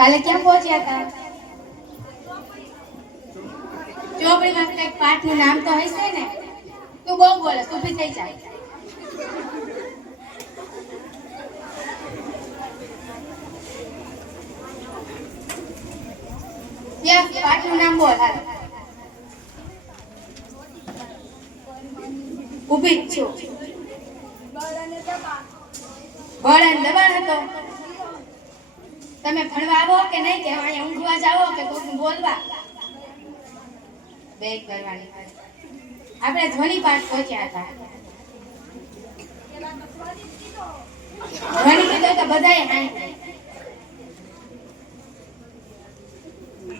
કાલે ક્યાં પહોંચ્યા હતા? ચોપડીમાં કઈક પાઠનું નામ તો હશે ને? તું બહુ બોલે, ઊભી થઈ જા. ત્યાં પાઠનું નામ બોલ. હાલ ઊભી જ છું. બળ અને દબાણ હતો. તમે ભણવા આવો કે નહીં, કે અહીંયા ઊંઘવા જાઓ કે કોઈક બોલવા? બે કરવાની. આપણે ધ્વનિ પાઠ પહોંચ્યા હતા. ધ્વનિ કીધો તો બધાએ હાઈ.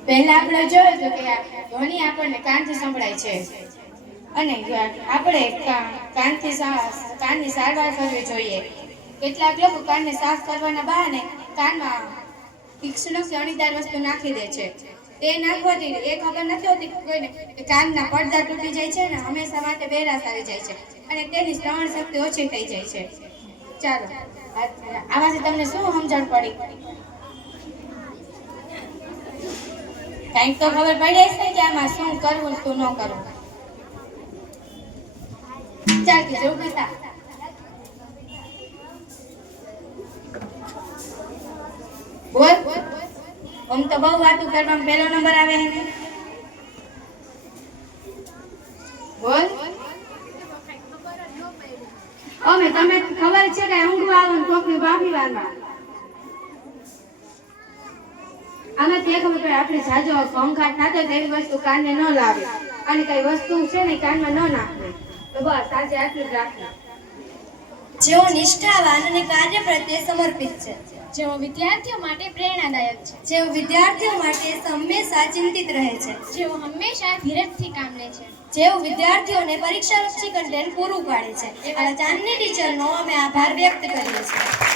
પહેલા આપણે જોયું હતું કે ધ્વનિ આપણને કાનથી સંભળાય છે અને આપણે કાનની સારવાર કરવી જોઈએ. કેટલાક લોકો કાનને સાફ કરવાના બહાને કાનમાં તીક્ષ્ણ અણીદાર વસ્તુ નાખી દે છે. તે નાખવાથી એ ખબર નથી હોતી કોઈને કે કાનના પડદા તૂટી જાય છે ને હંમેશા માટે બેરાસ આવી જાય છે અને તેની શ્રવણ શક્તિ ઓછી થઈ જાય છે. ચાલો, આમાંથી તમને શું સમજણ પડી? કંઈક તો ખબર પડી હશે કે આમાં શું કરવું શું ન કરવું. ચાલ કે જો બેટા બોલ. આમ તો બહુ વાતો કરવામાં પહેલો નંબર આવે છે ને. બોલ. અમે તમે ખબર છે કે ઊંઘવા આવો ને ટોપી બાફી વાળવા. આમાં તે ખબર પડે આપણે જાજો ઘોંઘાટ થતો તેવી વસ્તુ કાનને ન લાવે અને કઈ વસ્તુ છે ને કાનમાં ન નાખે. તો બસ આજે આટલું જ રાખવું. જેઓ નિષ્ઠાવાન અને કાર્ય પ્રત્યે સમર્પિત છે, જેઓ વિદ્યાર્થીઓ માટે પ્રેરણાદાયક છે, જેઓ વિદ્યાર્થીઓ માટે હંમેશા ચિંતિત રહે છે, જેઓ હંમેશા ધીરજથી કામ લે છે, જેઓ વિદ્યાર્થીઓને પરીક્ષાલક્ષી કન્ટેન્ટ પૂરું પાડે છે. એવા ચાંદની ટીચરનો અમે આભાર વ્યક્ત કરીએ છીએ.